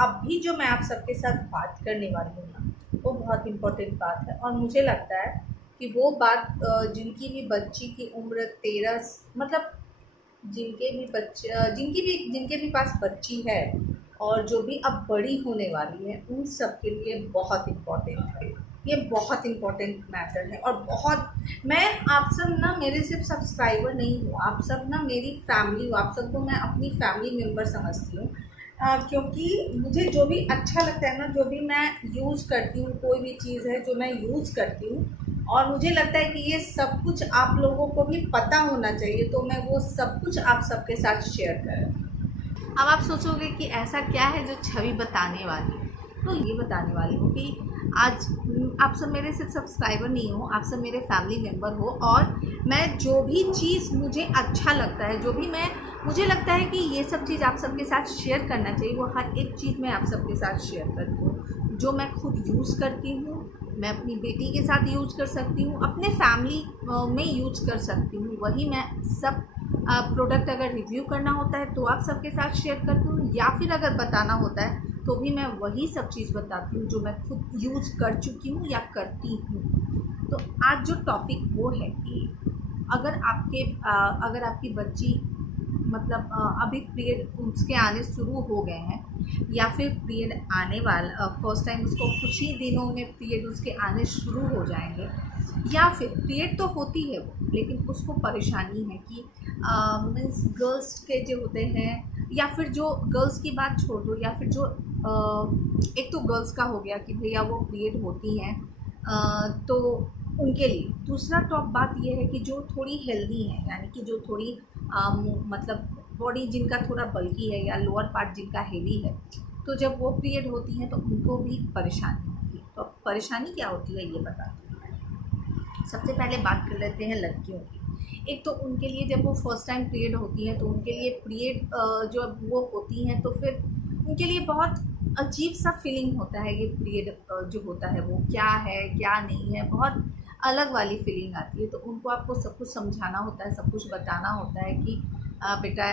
अभी जो मैं आप सबके साथ बात करने वाली हूँ ना, वो बहुत इम्पोर्टेंट बात है। और मुझे लगता है कि वो बात जिनकी भी बच्ची की उम्र 13 मतलब जिनके भी पास बच्ची है और जो भी अब बड़ी होने वाली है, उन सब के लिए बहुत इम्पोर्टेंट है। ये बहुत इम्पोर्टेंट मैटर है। और बहुत, मैं आप सब ना मेरे सिर्फ सब्सक्राइबर नहीं हो, आप सब ना मेरी फैमिली हो, आप सबको मैं अपनी फैमिली मेम्बर समझती हूँ। क्योंकि मुझे जो भी अच्छा लगता है ना, जो भी मैं यूज़ करती हूँ, कोई भी चीज़ है जो मैं यूज़ करती हूँ और मुझे लगता है कि ये सब कुछ आप लोगों को भी पता होना चाहिए, तो मैं वो सब कुछ आप सबके साथ शेयर करूँ। अब आप सोचोगे कि ऐसा क्या है जो छवि बताने वाली है। तो ये बताने वाली हूँ कि आज आप सब मेरे सिर्फ सब्सक्राइबर नहीं हो, आप सब मेरे फैमिली मेम्बर हो। और मैं जो भी चीज़ मुझे अच्छा लगता है, जो भी मैं मुझे लगता है कि ये सब चीज़ आप सबके साथ शेयर करना चाहिए, वो हर एक चीज़ मैं आप सबके साथ शेयर करती हूँ। जो मैं खुद यूज़ करती हूँ, मैं अपनी बेटी के साथ यूज कर सकती हूँ, अपने फैमिली में यूज कर सकती हूँ, वही मैं सब प्रोडक्ट अगर रिव्यू करना होता है तो आप सबके साथ शेयर करती हूँ, या फिर अगर बताना होता है तो भी मैं वही सब चीज़ बताती हूँ जो मैं खुद यूज़ कर चुकी हूँ या करती हूँ। तो आज जो टॉपिक वो है कि अगर आपकी बच्ची मतलब अभी पीरियड उसके आने शुरू हो गए हैं, या फिर पीरियड आने वाला फर्स्ट टाइम उसको कुछ ही दिनों में पीरियड उसके आने शुरू हो जाएंगे, या फिर पीरियड तो होती है वो लेकिन उसको परेशानी है कि मीन्स गर्ल्स के जो होते हैं, या फिर जो गर्ल्स की बात छोड़ दो, या फिर जो एक तो गर्ल्स का हो गया कि भैया वो पीरियड होती हैं, तो उनके लिए। दूसरा टॉप बात ये है कि जो थोड़ी हेल्दी है, यानी कि जो थोड़ी मतलब बॉडी जिनका थोड़ा बल्की है या लोअर पार्ट जिनका हेवी है, तो जब वो पीरियड होती हैं तो उनको भी परेशानी होती है। तो अब परेशानी क्या होती है ये बताती हूँ। सबसे पहले बात कर लेते हैं लड़कियों की। एक तो उनके लिए जब वो फर्स्ट टाइम पीरियड होती हैं तो उनके लिए पीरियड जब वो होती हैं तो फिर उनके लिए बहुत अजीब सा फीलिंग होता है। ये पीरियड जो होता है वो क्या है क्या नहीं है, बहुत अलग वाली फीलिंग आती है। तो उनको आपको सब कुछ समझाना होता है, सब कुछ बताना होता है कि बेटा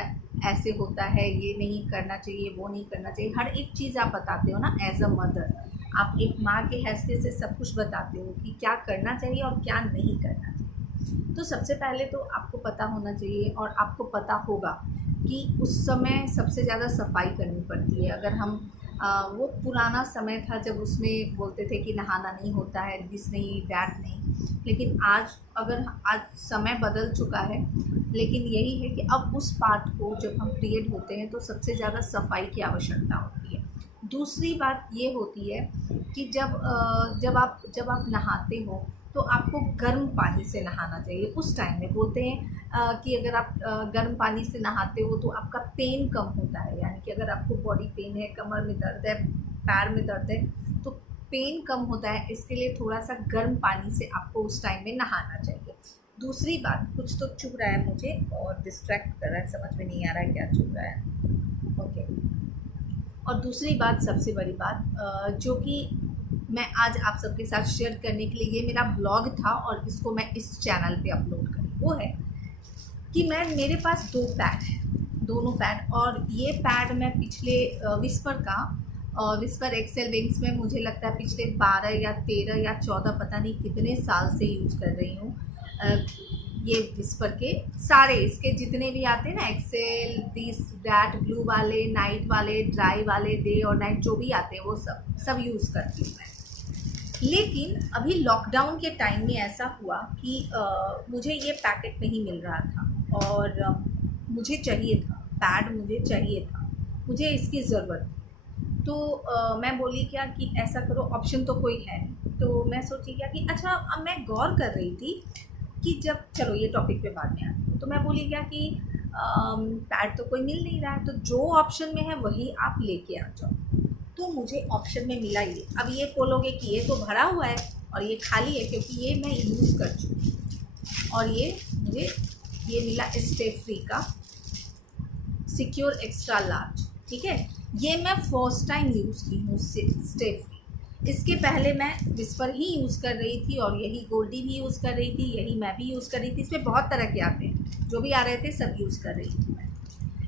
ऐसे होता है, ये नहीं करना चाहिए, वो नहीं करना चाहिए। हर एक चीज़ आप बताते हो ना एज अ मदर, आप एक माँ के हैसियत से सब कुछ बताते हो कि क्या करना चाहिए और क्या नहीं करना चाहिए। तो सबसे पहले तो आपको पता होना चाहिए और आपको पता होगा कि उस समय सबसे ज़्यादा सफाई करनी पड़ती है। अगर हम वो पुराना समय था जब उसमें बोलते थे कि नहाना नहीं होता है, दिस नहीं दैट नहीं, लेकिन आज समय बदल चुका है। लेकिन यही है कि अब उस पार्ट को जब हम पीरियड होते हैं तो सबसे ज़्यादा सफाई की आवश्यकता होती है। दूसरी बात ये होती है कि जब आप नहाते हो तो आपको गर्म पानी से नहाना चाहिए। उस टाइम में बोलते हैं कि अगर आप गर्म पानी से नहाते हो तो आपका पेन कम होता है, यानी कि अगर आपको बॉडी पेन है, कमर में दर्द है, पैर में दर्द है, तो पेन कम होता है। इसके लिए थोड़ा सा गर्म पानी से आपको उस टाइम में नहाना चाहिए। दूसरी बात, कुछ तो चुभ रहा है मुझे और डिस्ट्रैक्ट कर रहा है, समझ में नहीं आ रहा है क्या चुभ रहा है। ओके। और दूसरी बात, सबसे बड़ी बात जो कि मैं आज आप सबके साथ शेयर करने के लिए, ये मेरा ब्लॉग था और इसको मैं इस चैनल पे अपलोड करी, वो है कि मेरे पास 2 पैड हैं, दोनों पैड। और ये पैड मैं पिछले विस्पर का विस्पर एक्सेल विंग्स में मुझे लगता है पिछले 12 या 13 या 14 पता नहीं कितने साल से यूज़ कर रही हूँ। ये विस्पर के सारे इसके जितने भी आते हैं ना, एक्सेल, दिस डैट, ब्लू वाले, नाइट वाले, ड्राई वाले, डे और नाइट जो भी आते हैं वो सब यूज़ करती हूँ मैं। लेकिन अभी लॉकडाउन के टाइम में ऐसा हुआ कि मुझे ये पैकेट नहीं मिल रहा था और मुझे चाहिए था पैड, मुझे चाहिए था, मुझे इसकी ज़रूरत थी। तो मैं बोली क्या कि ऐसा करो, ऑप्शन तो कोई है नहीं। तो मैं सोची क्या कि अच्छा, अब मैं गौर कर रही थी कि जब, चलो ये टॉपिक पे बाद में आती हूँ। तो मैं बोली क्या कि पैड तो कोई मिल नहीं रहा है, तो जो ऑप्शन में है वही आप लेके आ जाओ। तो मुझे ऑप्शन में मिला ये। अब ये बोलोगे कि ये तो भरा हुआ है और ये खाली है, क्योंकि ये मैं यूज़ कर चुकी हूँ। और ये मुझे ये मिला स्टे फ्री का सिक्योर एक्स्ट्रा लार्ज, ठीक है। ये मैं फर्स्ट टाइम यूज़ की हूँ स्टे फ्री। इसके पहले मैं विस्पर ही यूज़ कर रही थी और यही गोल्डी भी यूज़ कर रही थी, यही मैं भी यूज़ कर रही थी। इसमें बहुत तरह के आते हैं, जो भी आ रहे थे सब यूज़ कर रही थी मैं।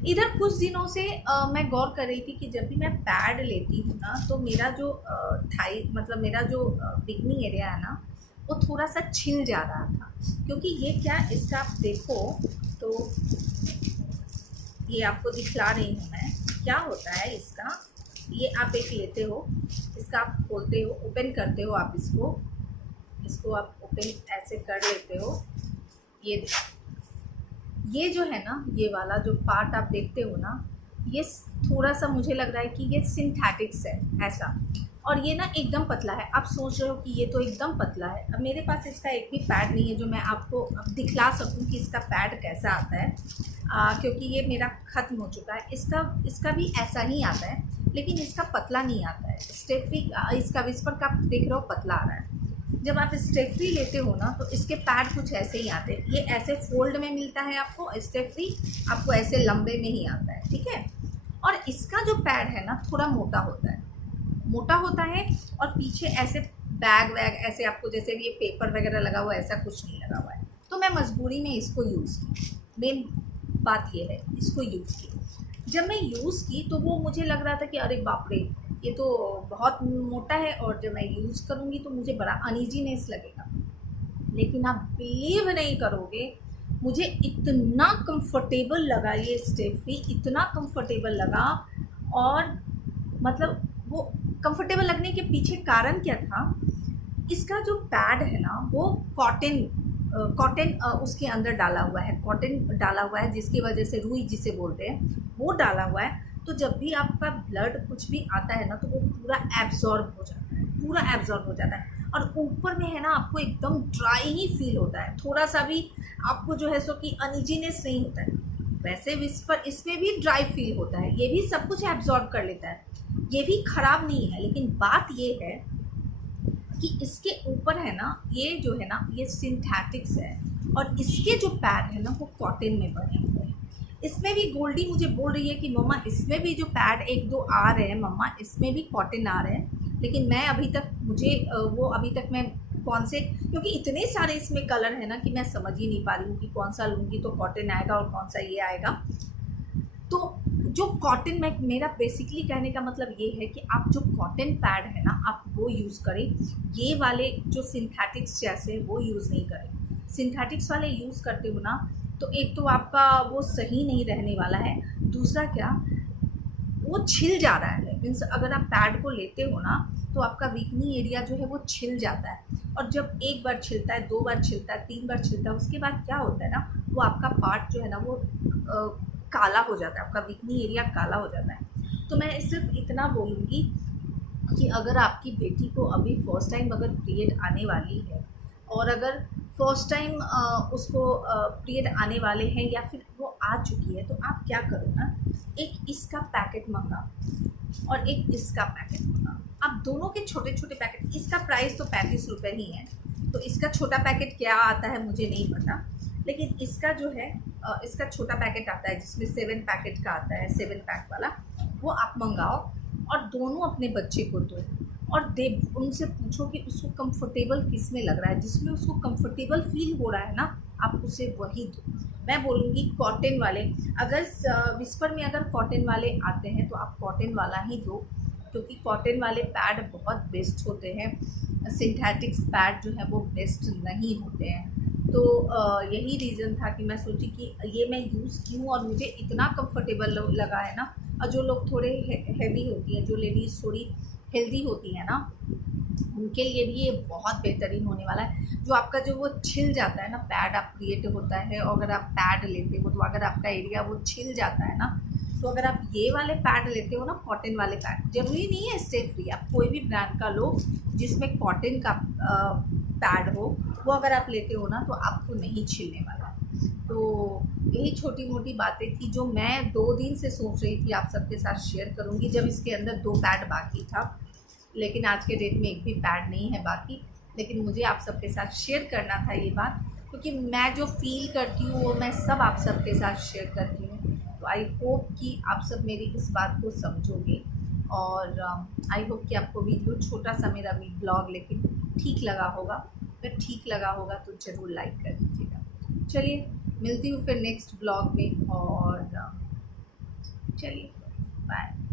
इधर कुछ दिनों से मैं गौर कर रही थी कि जब भी मैं पैड लेती हूँ ना, तो मेरा जो थाई मतलब मेरा जो बिकनी एरिया है ना, वो थोड़ा सा छिल जा रहा था। क्योंकि ये क्या, इसका आप देखो तो ये आपको दिखला रही हूँ मैं, क्या होता है इसका। ये आप एक लेते हो, इसका आप खोलते हो, ओपन करते हो आप इसको, इसको आप ओपन ऐसे कर लेते हो। ये ये जो है ना, ये वाला जो पार्ट आप देखते हो ना, ये थोड़ा सा मुझे लग रहा है कि ये सिंथेटिक्स है ऐसा। और ये ना एकदम पतला है। आप सोच रहे हो कि ये तो एकदम पतला है। अब मेरे पास इसका एक भी पैड नहीं है जो मैं आपको अब दिखला सकूं कि इसका पैड कैसा आता है, क्योंकि ये मेरा ख़त्म हो चुका है। इसका भी ऐसा ही आता है, लेकिन इसका पतला नहीं आता है। स्टेफ्री इसका विस्पर का आप देख रहे हो पतला आ रहा है। जब आप स्टेफ्री लेते हो ना, तो इसके पैड कुछ ऐसे ही आते हैं। ये ऐसे फोल्ड में मिलता है आपको, स्टेफ्री आपको ऐसे लंबे में ही आता है, ठीक है। और इसका जो पैड है ना, थोड़ा मोटा होता है, मोटा होता है। और पीछे ऐसे बैग वैग ऐसे आपको, जैसे ये पेपर वगैरह लगा हुआ है, ऐसा कुछ नहीं लगा हुआ है। तो मैं मजबूरी में इसको यूज़ की। मेन बात ये है, इसको यूज़ की। जब मैं यूज़ की तो वो मुझे लग रहा था कि अरे बाप रे, ये तो बहुत मोटा है, और जब मैं यूज़ करूँगी तो मुझे बड़ा अनईजीनेस लगेगा। लेकिन आप बिलीव नहीं करोगे, मुझे इतना कंफर्टेबल लगा ये स्टेफ्री, इतना कंफर्टेबल लगा। और मतलब वो कंफर्टेबल लगने के पीछे कारण क्या था, इसका जो पैड है ना, वो कॉटन उसके अंदर डाला हुआ है, कॉटन डाला हुआ है, जिसकी वजह से रुई जिसे बोलते हैं वो डाला हुआ है। तो जब भी आपका ब्लड कुछ भी आता है ना, तो वो पूरा एब्जॉर्ब हो जाता है, पूरा एब्जॉर्ब हो जाता है। और ऊपर में है ना, आपको एकदम ड्राई ही फील होता है, थोड़ा सा भी आपको जो है सो कि अनइजीनेस नहीं होता है। वैसे विस्पर इसमें भी ड्राई फील होता है, ये भी सब कुछ एब्जॉर्ब कर लेता है, ये भी ख़राब नहीं है। लेकिन बात ये है कि इसके ऊपर है ना, ये जो है ना, ये सिंथेटिक्स है। और इसके जो पैड है ना, वो कॉटन में बने हुए हैं। इसमें भी गोल्डी मुझे बोल रही है कि मम्मा इसमें भी जो पैड एक दो आ रहे हैं, मम्मा इसमें भी कॉटन आ रहे हैं। लेकिन मैं अभी तक वो अभी तक मैं कौन से, क्योंकि इतने सारे इसमें कलर है ना कि मैं समझ ही नहीं पा रही हूँ कि कौन सा लूँगी तो कॉटन आएगा और कौन सा ये आएगा। तो जो कॉटन में, मेरा बेसिकली कहने का मतलब ये है कि आप जो कॉटन पैड है ना, आप वो यूज़ करें। ये वाले जो सिंथेटिक्स जैसे वो यूज़ नहीं करें। सिंथेटिक्स वाले यूज़ करते हो ना, तो एक तो आपका वो सही नहीं रहने वाला है, दूसरा क्या, वो छिल जा रहा है। मीन्स अगर आप पैड को लेते हो ना, तो आपका वीकनी एरिया जो है वो छिल जाता है। और जब एक बार छिलता है, दो बार छिलता है, तीन बार छिलता है, उसके बाद क्या होता है ना, वो आपका पार्ट जो है ना, वो काला हो जाता है, आपका वीकनी एरिया काला हो जाता है। तो मैं सिर्फ इतना बोलूँगी कि अगर आपकी बेटी को अभी फर्स्ट टाइम अगर पीरियड आने वाली है, और अगर फर्स्ट टाइम उसको पीरियड आने वाले हैं या फिर वो आ चुकी है, तो आप क्या करो ना, एक इसका पैकेट मंगाओ और एक इसका पैकेट मंगाओ। आप दोनों के छोटे छोटे पैकेट, इसका प्राइस तो 35 रुपये ही है। तो इसका छोटा पैकेट क्या आता है मुझे नहीं पता, लेकिन इसका जो है इसका छोटा पैकेट आता है, जिसमें 7 पैकेट का आता है, 7 पैक वाला, वो आप मंगाओ। और दोनों अपने बच्चे को दो, और दे उनसे पूछो कि उसको कंफर्टेबल किस में लग रहा है, जिसमें उसको कंफर्टेबल फील हो रहा है ना, आप उसे वही दो। मैं बोलूँगी कॉटन वाले, अगर विस्पर में अगर कॉटन वाले आते हैं तो आप कॉटन वाला ही दो, क्योंकि कॉटन वाले पैड बहुत बेस्ट होते हैं। सिंथेटिक्स पैड जो है वो बेस्ट नहीं होते हैं। तो यही रीज़न था कि मैं सोची कि ये मैं यूज़ की हूँ और मुझे इतना कंफर्टेबल लगा है ना। और जो लोग थोड़े हैवी होती हैं, जो लेडीज़ थोड़ी हेल्दी होती हैं ना, उनके लिए भी ये बहुत बेहतरीन होने वाला है। जो आपका जो वो छिल जाता है ना, पैड आप क्रिएट होता है, और अगर आप पैड लेते हो तो अगर आपका एरिया वो छिल जाता है ना, तो अगर आप ये वाले पैड लेते हो ना, कॉटन वाले पैड, ज़रूरी नहीं है स्टे फ्री, आप कोई भी ब्रांड का लो जिसमें कॉटन का पैड हो, वो अगर आप लेते हो ना, तो आपको नहीं छिलने वाला। तो यही छोटी मोटी बातें थी जो मैं 2 दिन से सोच रही थी आप सबके साथ शेयर करूँगी, जब इसके अंदर 2 पैड बाकी था। लेकिन आज के डेट में एक भी पैड नहीं है बाकी। लेकिन मुझे आप सबके साथ शेयर करना था ये बात, क्योंकि मैं जो फ़ील करती हूँ वो मैं सब आप सबके साथ शेयर करती हूँ। तो आई होप कि आप सब मेरी इस बात को समझोगे, और आई होप कि आपको वीडियो छोटा सा मेरा भी ब्लॉग लेकिन ठीक लगा होगा। अगर ठीक लगा होगा तो ज़रूर लाइक कर दीजिएगा। चलिए, मिलती हूँ फिर नेक्स्ट ब्लॉग में, और चलिए बाय।